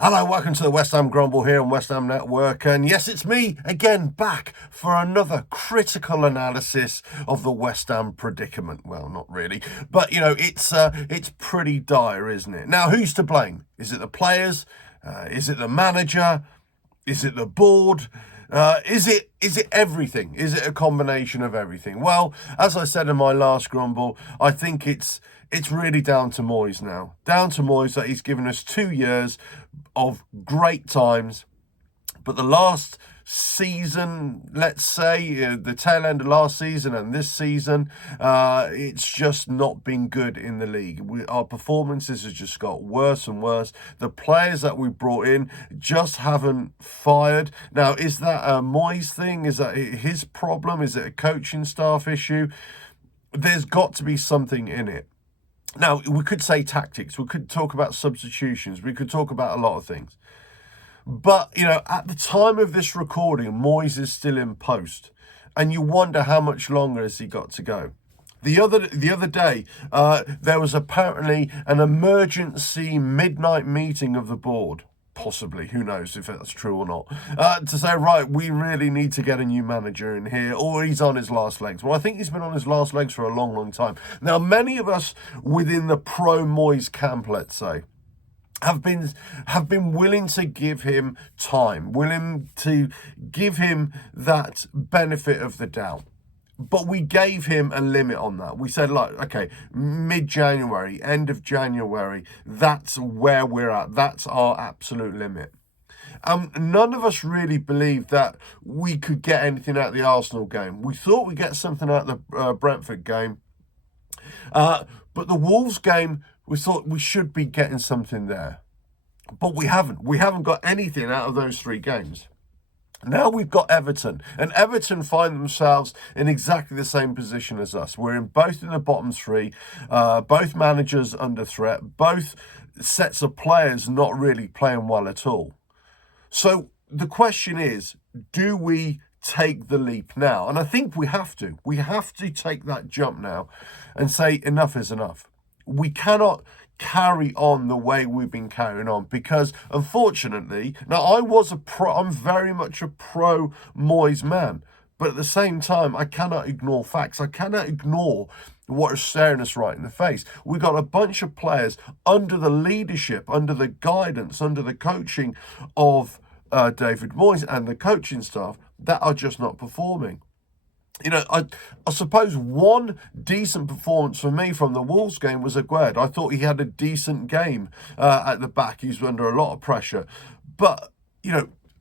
Hello, welcome to the West Ham Grumble here on West Ham Network. And yes, it's me again, back for another critical analysis of the West Ham predicament. Well, not really, but it's pretty dire, isn't it? Now, who's to blame? Is it the players? Is it the manager? Is it the board? Is it everything? Is it a combination of everything? Well, as I said in my last Grumble, I think it's really down to Moyes now. Down to Moyes that he's given us 2 years of great times, but the last season, let's say, the tail end of last season and this season, it's just not been good in the league. Our performances have just got worse and worse. The players that we brought in just haven't fired. Now, is that a Moyes thing? Is that his problem? Is it a coaching staff issue? There's got to be something in it. Now, we could say tactics. We could talk about substitutions. We could talk about a lot of things. But, at the time of this recording, Moyes is still in post. And you wonder how much longer has he got to go. The other day, there was apparently an emergency midnight meeting of the board. Possibly, who knows if that's true or not, to say, right, we really need to get a new manager in here, or he's on his last legs. Well, I think he's been on his last legs for a long, long time. Now, many of us within the pro-Moyes camp, let's say, have been willing to give him time, willing to give him that benefit of the doubt. But we gave him a limit on that. We said, like, okay, mid-January, end of January, that's where we're at. That's our absolute limit. None of us really believed that we could get anything out of the Arsenal game. We thought we'd get something out of the Brentford game. But the Wolves game, we thought we should be getting something there. But we haven't. We haven't got anything out of those 3 games. Now we've got Everton, and Everton find themselves in exactly the same position as us. We're both in the bottom 3, both managers under threat, both sets of players not really playing well at all. So the question is, do we take the leap now? And I think we have to. We have to take that jump now and say enough is enough. We cannot carry on the way we've been carrying on, because unfortunately, now I'm very much a pro Moyes man, but at the same time I cannot ignore facts. I cannot ignore what is staring us right in the face. We got a bunch of players under the leadership, under the guidance, under the coaching of David Moyes and the coaching staff that are just not performing. I suppose one decent performance for me from the Wolves game was Aguerd. I thought he had a decent game at the back. He's under a lot of pressure. But,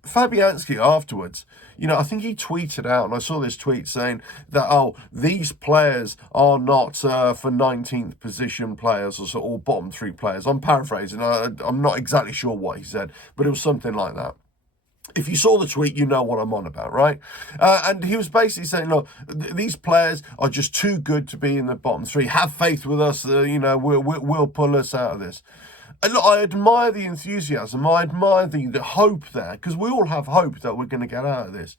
Fabianski afterwards, I think he tweeted out, and I saw this tweet saying that, these players are not for 19th position players or bottom 3 players. I'm paraphrasing. I'm not exactly sure what he said, but it was something like that. If you saw the tweet, you know what I'm on about, right? And he was basically saying, look, these players are just too good to be in the bottom 3. Have faith with us. We'll pull us out of this. And look, I admire the enthusiasm. I admire the hope there, because we all have hope that we're going to get out of this.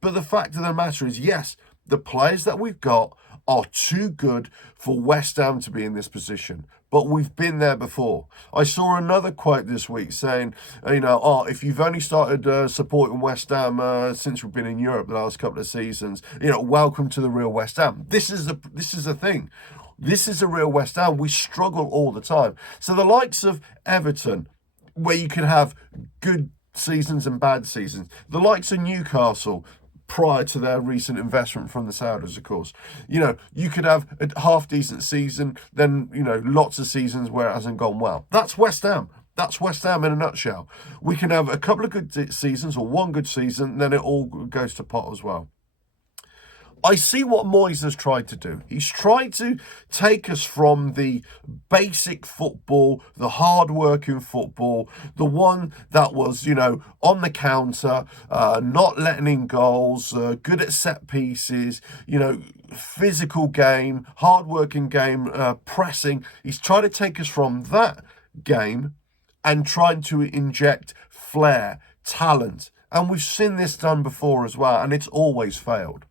But the fact of the matter is, yes, the players that we've got are too good for West Ham to be in this position. But we've been there before. I saw another quote this week saying, if you've only started supporting West Ham since we've been in Europe the last couple of seasons, welcome to the real West Ham. This is a thing. This is a real West Ham. We struggle all the time. So the likes of Everton, where you can have good seasons and bad seasons, the likes of Newcastle, prior to their recent investment from the Saudis, of course. You could have a half-decent season, then, lots of seasons where it hasn't gone well. That's West Ham. That's West Ham in a nutshell. We can have a couple of good seasons or one good season, then it all goes to pot as well. I see what Moyes has tried to do. He's tried to take us from the basic football, the hard-working football, the one that was, on the counter, not letting in goals, good at set pieces, physical game, hard-working game, pressing. He's trying to take us from that game and trying to inject flair, talent. And we've seen this done before as well, and it's always failed.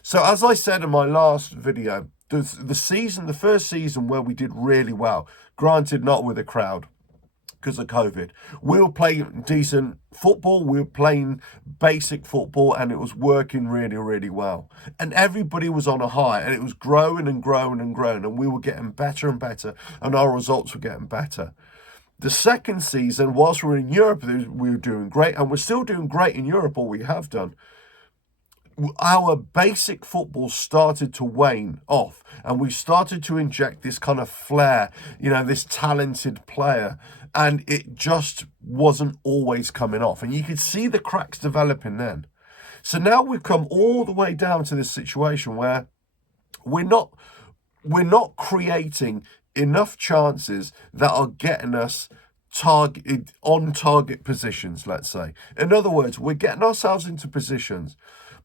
So as I said in my last video, the first season where we did really well, granted not with a crowd, because of COVID. We were playing decent football, we were playing basic football, and it was working really, really well. And everybody was on a high, and it was growing and growing and growing, and we were getting better and better, and our results were getting better. The second season, whilst we were in Europe, we were doing great, and we're still doing great in Europe, or we have done. Our basic football started to wane off, and we started to inject this kind of flair, this talented player, and it just wasn't always coming off. And you could see the cracks developing then. So now we've come all the way down to this situation where we're not creating enough chances that are getting us on target positions, let's say. In other words, we're getting ourselves into positions,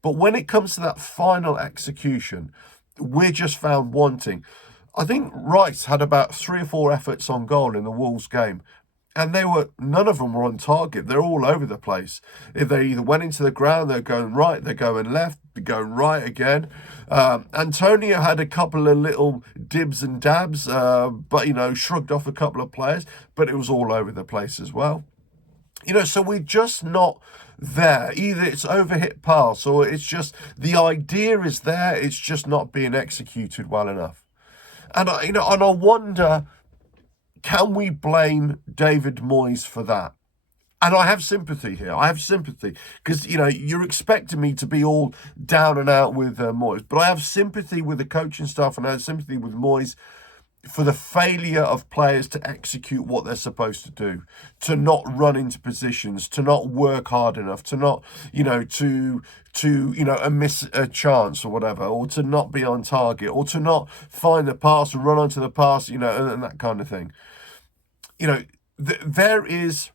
but when it comes to that final execution, we're just found wanting. I think Rice had about 3 or 4 efforts on goal in the Wolves game, and none of them were on target. They're all over the place. If they either went into the ground, they're going right, they're going left, they're going right again. Antonio had a couple of little dibs and dabs, but shrugged off a couple of players, but it was all over the place as well. So we're just not there. Either it's overhit pass, or it's just the idea is there, it's just not being executed well enough. And I wonder, can we blame David Moyes for that? And I have sympathy here. I have sympathy because, you're expecting me to be all down and out with Moyes. But I have sympathy with the coaching staff, and I have sympathy with Moyes for the failure of players to execute what they're supposed to do, to not run into positions, to not work hard enough, to not, to miss a chance or whatever, or to not be on target, or to not find the pass and run onto the pass, and that kind of thing. There is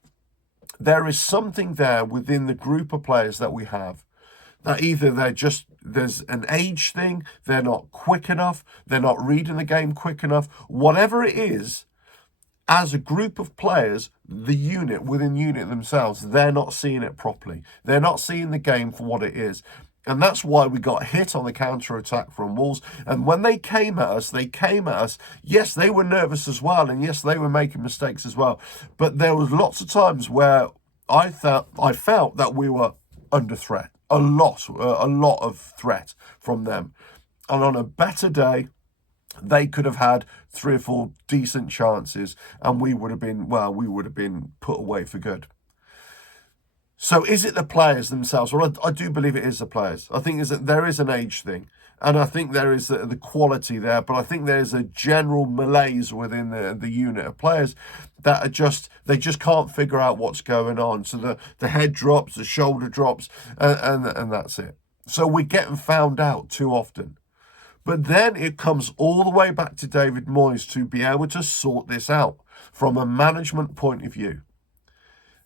something there within the group of players that we have that either there's an age thing, they're not quick enough, they're not reading the game quick enough, whatever it is, as a group of players, within unit themselves, they're not seeing it properly. They're not seeing the game for what it is. And that's why we got hit on the counter-attack from Wolves. And when they came at us, yes, they were nervous as well, and yes, they were making mistakes as well. But there was lots of times where I felt that we were under threat. A lot of threat from them. And on a better day, they could have had 3 or 4 decent chances, and we would have been put away for good. So is it the players themselves? Well, I do believe it is the players. I think there is an age thing, and I think there is the quality there, but I think there's a general malaise within the unit of players that they just can't figure out what's going on. So the head drops, the shoulder drops, and that's it. So we're getting found out too often. But then it comes all the way back to David Moyes to be able to sort this out from a management point of view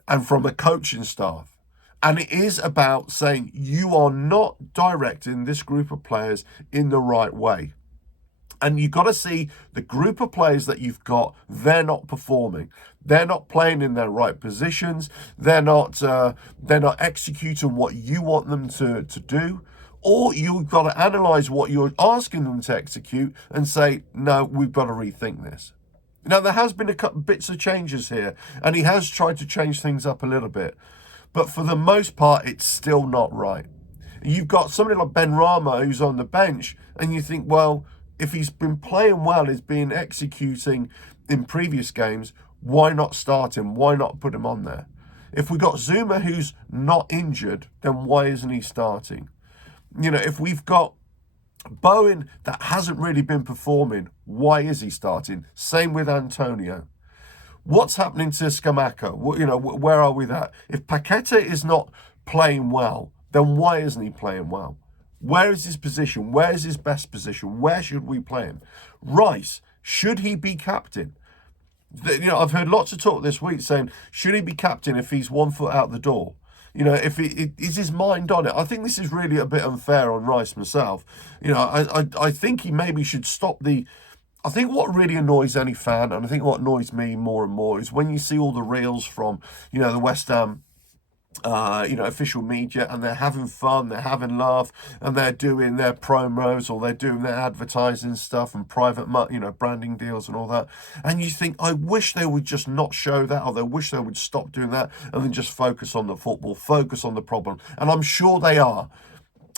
and from a coaching staff. And it is about saying you are not directing this group of players in the right way. And you've got to see the group of players that you've got, they're not performing. They're not playing in their right positions. They're not executing what you want them to do. Or you've got to analyse what you're asking them to execute and say, no, we've got to rethink this. Now, there has been a couple bits of changes here, and he has tried to change things up a little bit. But for the most part, it's still not right. You've got somebody like Ben Rama who's on the bench, and you think, well, if he's been playing well, he's been executing in previous games, why not start him? Why not put him on there? If we got Zuma who's not injured, then why isn't he starting? If we've got Bowen that hasn't really been performing, why is he starting? Same with Antonio. What's happening to Scamacca? Where are we at? If Paqueta is not playing well, then why isn't he playing well? Where is his position? Where is his best position? Where should we play him? Rice, should he be captain? I've heard lots of talk this week saying, should he be captain if he's 1 foot out the door? If is his mind on it? I think this is really a bit unfair on Rice myself. I think he maybe should stop I think what really annoys any fan, and I think what annoys me more and more, is when you see all the reels from, the West Ham official media, and they're having fun, they're having laugh, and they're doing their promos or they're doing their advertising stuff and private, branding deals and all that. And you think, I wish they would just not show that, or they wish they would stop doing that and then just focus on the football, focus on the problem. And I'm sure they are,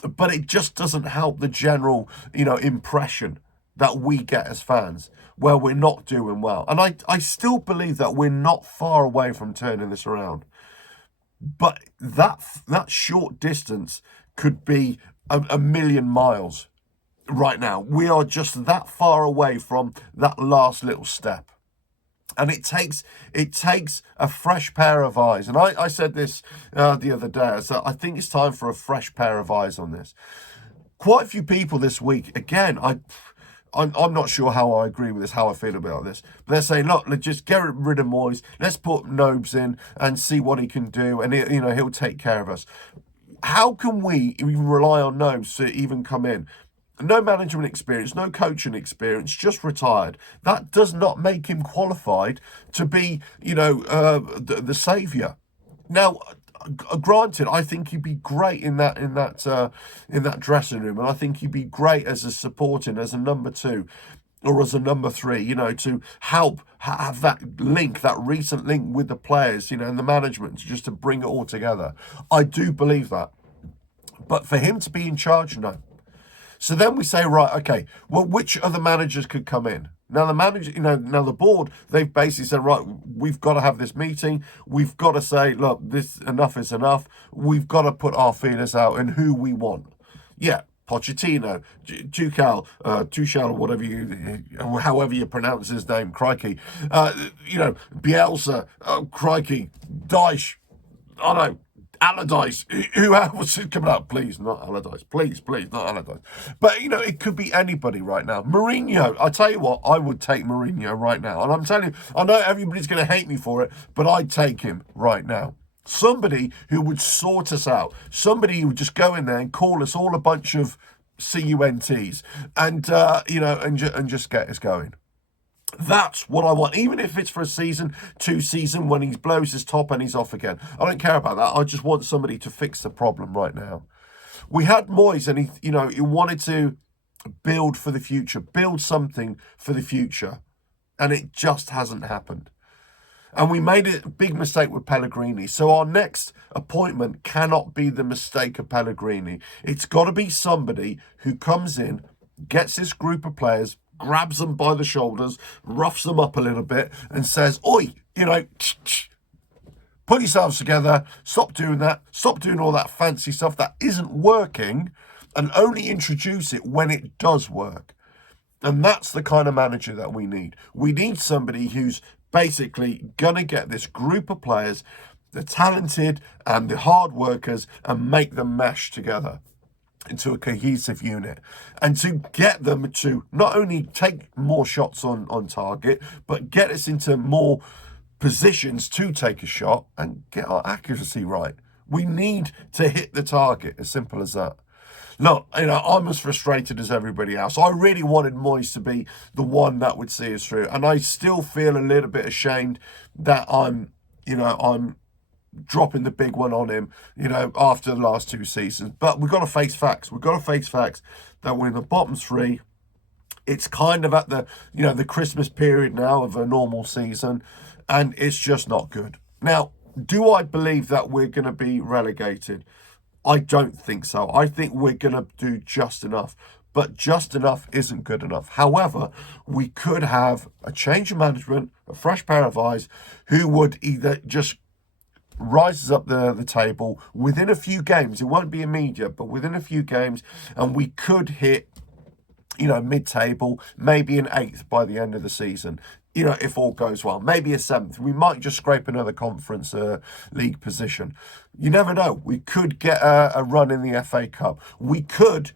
but it just doesn't help the general, impression that we get as fans, where we're not doing well. And I still believe that we're not far away from turning this around. But that short distance could be a million miles right now. We are just that far away from that last little step. And it takes a fresh pair of eyes. And I said this the other day. So I think it's time for a fresh pair of eyes on this. Quite a few people this week, again, I'm not sure how I agree with this, how I feel about this. But they're saying, look, let's just get rid of Moyes. Let's put Nobes in and see what he can do, and he'll take care of us. How can we even rely on Nobes to even come in? No management experience, no coaching experience, just retired. That does not make him qualified to be, the saviour. Now, granted, I think he'd be great in that dressing room, and I think he'd be great as as a number two or as a number three, to help have that recent link with the players, and the management, just to bring it all together. I do believe that, but for him to be in charge, no. So then we say, right, okay, well, which other managers could come in? Now the board, they've basically said, right, we've got to have this meeting. We've got to say, look, this enough is enough. We've got to put our feelers out and who we want. Yeah, Pochettino, Tuchel, or however you pronounce his name, crikey. Bielsa, crikey, Dyche, I don't know. Allardyce, who else is coming up? Please, not Allardyce. Please, not Allardyce. But, it could be anybody right now. Mourinho, I tell you what, I would take Mourinho right now. And I'm telling you, I know everybody's going to hate me for it, but I'd take him right now. Somebody who would sort us out. Somebody who would just go in there and call us all a bunch of CUNTs and, and just get us going. That's what I want, even if it's for a season, 2 seasons, when he blows his top and he's off again. I don't care about that. I just want somebody to fix the problem right now. We had Moyes, and he wanted to build for the future, build something for the future, and it just hasn't happened. And we made a big mistake with Pellegrini. So our next appointment cannot be the mistake of Pellegrini. It's got to be somebody who comes in, gets this group of players, grabs them by the shoulders, roughs them up a little bit, and says, oi, put yourselves together, stop doing that, stop doing all that fancy stuff that isn't working, and only introduce it when it does work. And that's the kind of manager that we need. We need somebody who's basically going to get this group of players, the talented and the hard workers, and make them mesh together into a cohesive unit, and to get them to not only take more shots on target, but get us into more positions to take a shot and get our accuracy right. We need to hit the target, as simple as that. Look, I'm as frustrated as everybody else. I really wanted Moyes to be the one that would see us through, and I still feel a little bit ashamed that I'm dropping the big one on him, after the last 2 seasons. But we've got to face facts. We've got to face facts that we're in the bottom 3. It's kind of at the Christmas period now of a normal season, and it's just not good. Now, do I believe that we're going to be relegated? I don't think so. I think we're going to do just enough. But just enough isn't good enough. However, we could have a change of management, a fresh pair of eyes, who would either just rises up the table within a few games. It won't be immediate, but within a few games, and we could hit, mid-table, maybe an 8th by the end of the season. If all goes well, maybe a 7th. We might just scrape another conference league position. You never know. We could get a run in the FA Cup. We could,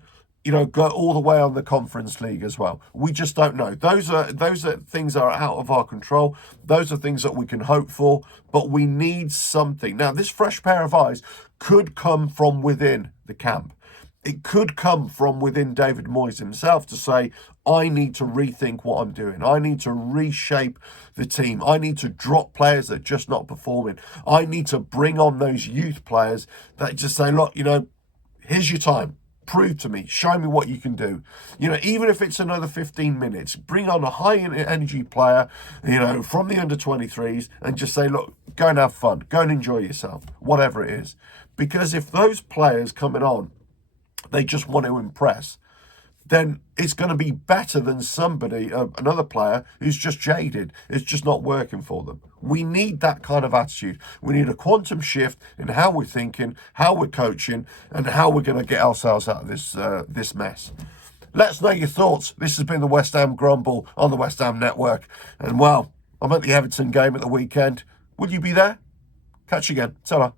go all the way on the Conference League as well. We just don't know. Those are things that are out of our control. Those are things that we can hope for, but we need something. Now, this fresh pair of eyes could come from within the camp. it could come from within David Moyes himself to say, I need to rethink what I'm doing. I need to reshape the team. I need to drop players that are just not performing. I need to bring on those youth players that just say, look, here's your time. Prove to me, show me what you can do. Even if it's another 15 minutes, bring on a high energy player, from the under 23s and just say, look, go and have fun, go and enjoy yourself, whatever it is. Because if those players coming on, they just want to impress, then it's going to be better than another player who's just jaded. It's just not working for them. We need that kind of attitude. We need a quantum shift in how we're thinking, how we're coaching, and how we're going to get ourselves out of this mess. Let us know your thoughts. This has been the West Ham Grumble on the West Ham Network. And, well, I'm at the Everton game at the weekend. Will you be there? Catch you again. Ta-ra.